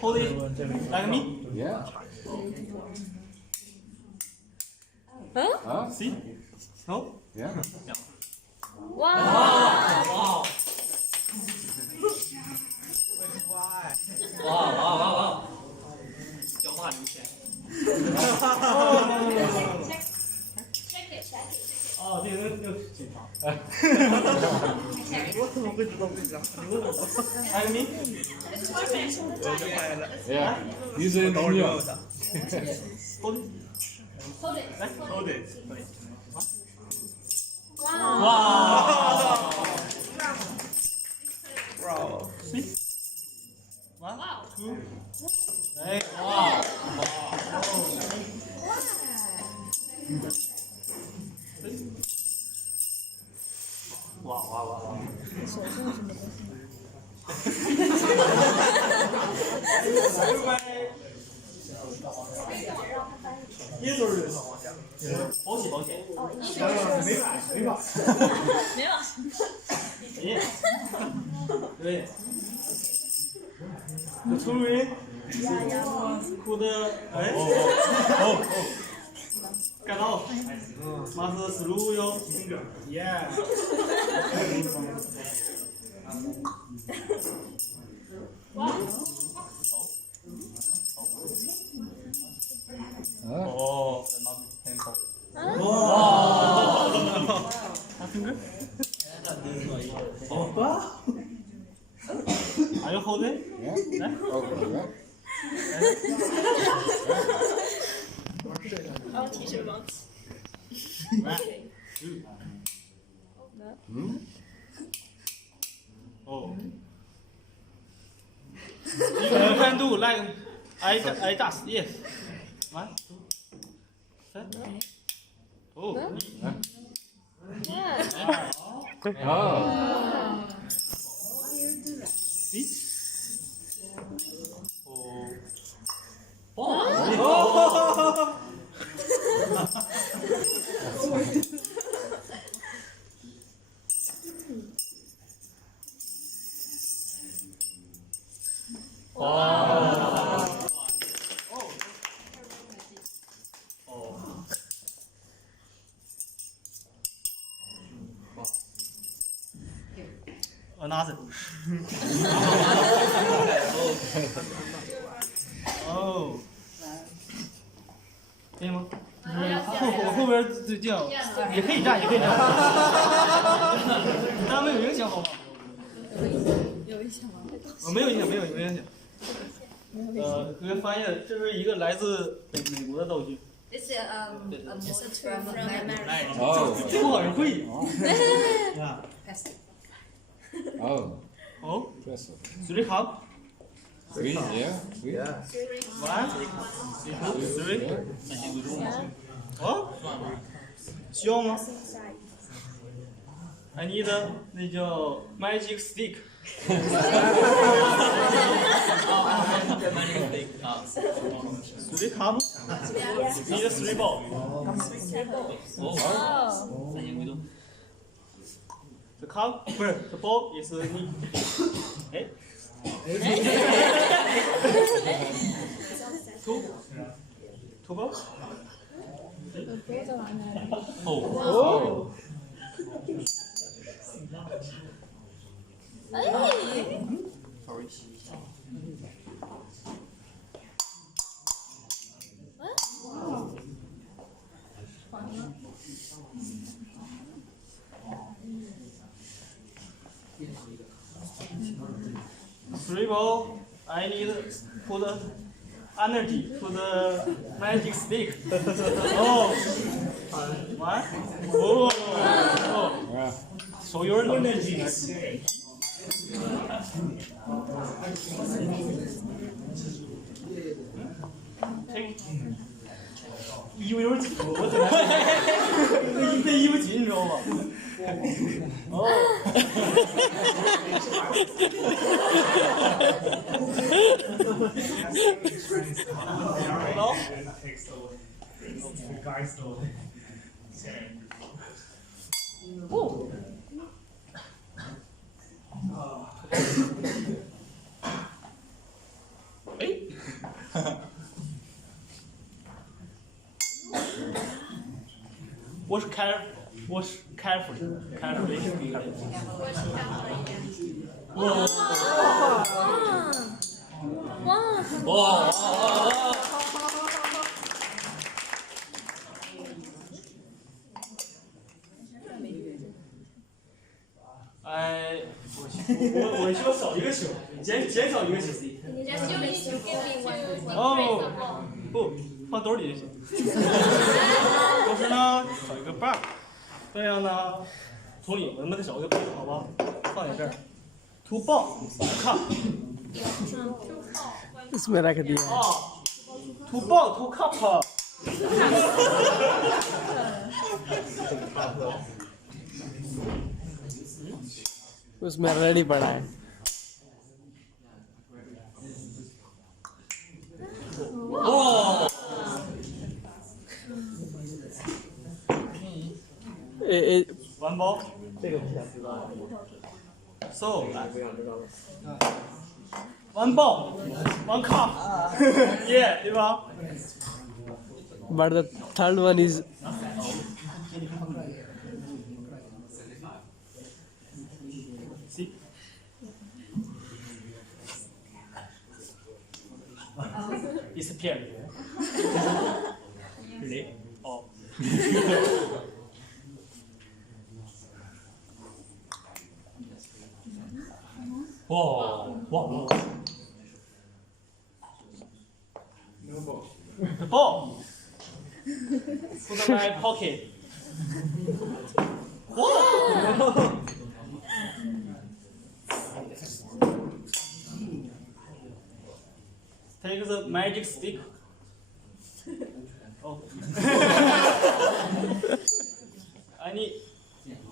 Hold it like me. Yeah. Huh? See? No? Yeah. Wow. Wow. wow. 脚骂流血。哦，这个又检查。我怎么会知道这个？你问我。Like me? Yeah. He's an engineer. Hold it. Hold it. Hold it. Wow. Wow. See? One, Wow. two. 哎，哇！哇哇哇哇！手上什么东西？椰子儿保险保险。没买。没有。对。The children could get out. Must through your finger. Yeah. Oh, not painful. My finger? Wow. Are you holding? Yeah. Okay. Yeah. 哦，提示王。Oh. You can do like I does, yes. 1, 2, 3. Oh. Oh. See? Oh. Another. Oh. 可以吗？后边这样也可以站，也可以站。大家没有影响好吗？有影响吗？没有影响，没有影响。各位发现这是一个来自美国的道具。It's a tool from America. Oh. 这不好像会。Oh. Oh. Impressive. 3 cup. 3. Yeah. 3. 1, 2, 3. 哦，需要吗 ？I need 那叫 magic stick。3 cup. Need 3 ball. The cup 不是 the ball is need. 哎。Two balls. 哦。Sorry. Three ball. I need put energy to the magic stick. Oh. 1. Oh. Yeah. Show your energy. Take. 衣服有点紧，我怎么？这衣服紧，你知道吗？哦。Hello? Oh. Wash carefully.哇！ 哎，我需要少一个球，减少一个球。哦，不，放兜里就行。同时呢，找一个把儿，这样呢，从里面再找一个把儿，好吧？放在这儿。To ball, cup。इसमें रख दिया To ball, to cup。उसमें रेडी पड़ा है完包，这个不想知道。So， 来，完爆，one cup， 耶，对吧 but the third one is？See。disappear。雷，哦。哇！ The ball. Put in my pocket. Whoa! Take the magic stick. Oh. I need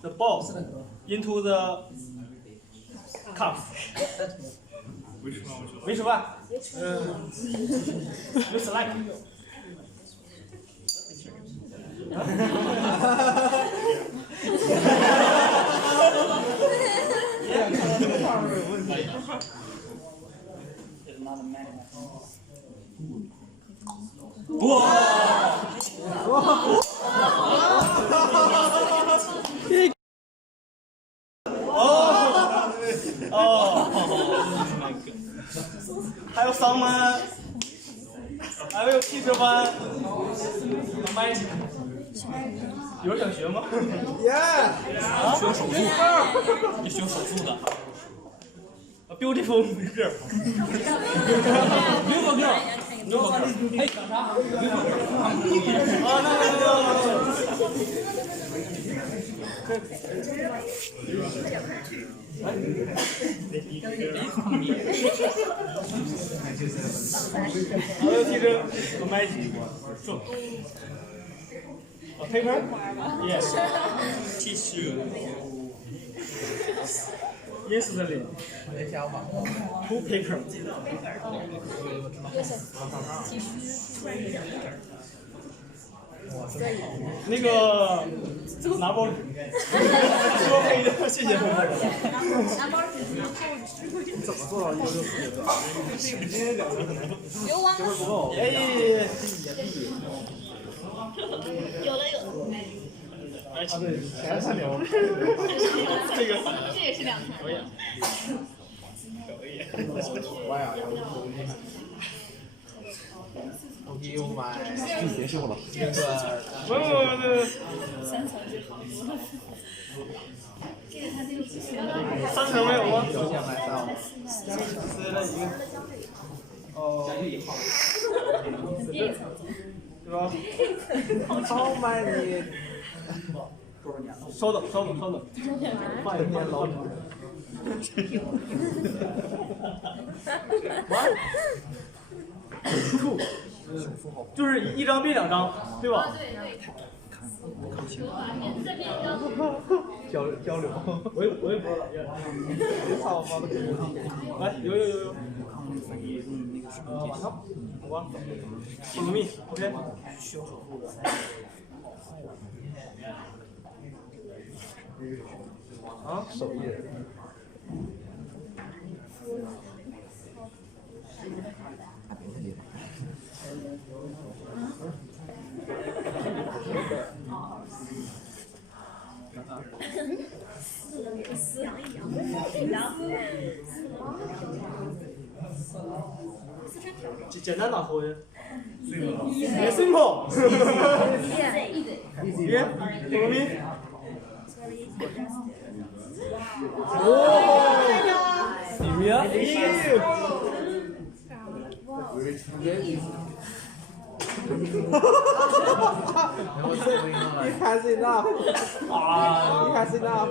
the ball into the cup. Which one? You select. Have someone? I will teach you one magic. 有人想学吗？学手速，你学手速的。Beautiful girl. Beautiful girl. Beautiful girl. 哎，干啥？ I will teach you a magic. So, a paper? Yes. Tissue. Instantly. 2 paper. 那个拿包纸，说可以的，谢谢。拿包纸。怎么做到164个？今天2个可能流亡。不够。哎，有了。哎，对，前3条。这也是2条。可以。我呀，我给我买结束了。那个3层就好多了。这个它就3层没有吗？有钱买3。撕了一个。哦。对吧？好买你。稍等。放一天老纸。就是1张变2张，对吧？交流。我也不知道咋样。操妈的！来，有。马上，好吧。Follow me, OK。啊，手艺人。简单打口音。Simple。Yeah. Follow me. Syria. He has enough. He has enough.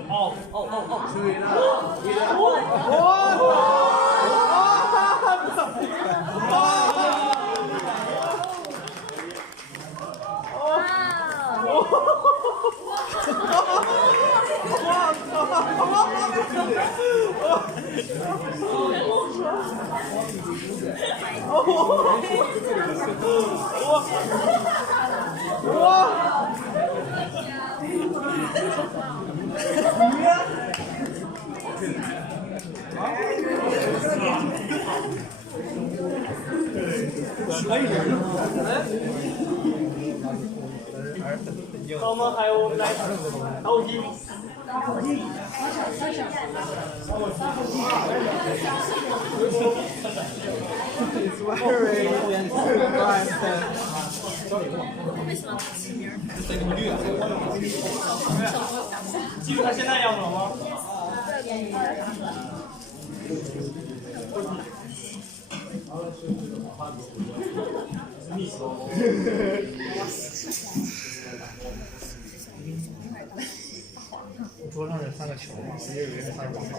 我们还有来倒梯。It's very surprised. 记住他现在样子了吗？桌上这3个球嘛，我以为是他的广告。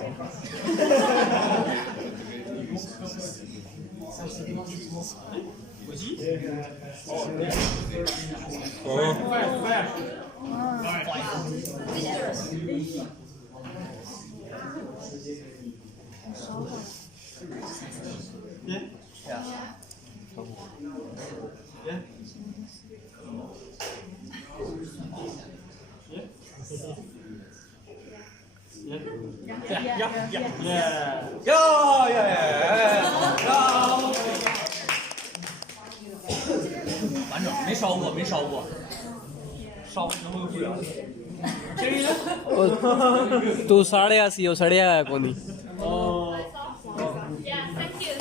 火鸡。完整，没烧过，没烧过，烧然后又不了。तू साढ़े 80 सड़िया है कोनी। Oh. Yeah, thank you.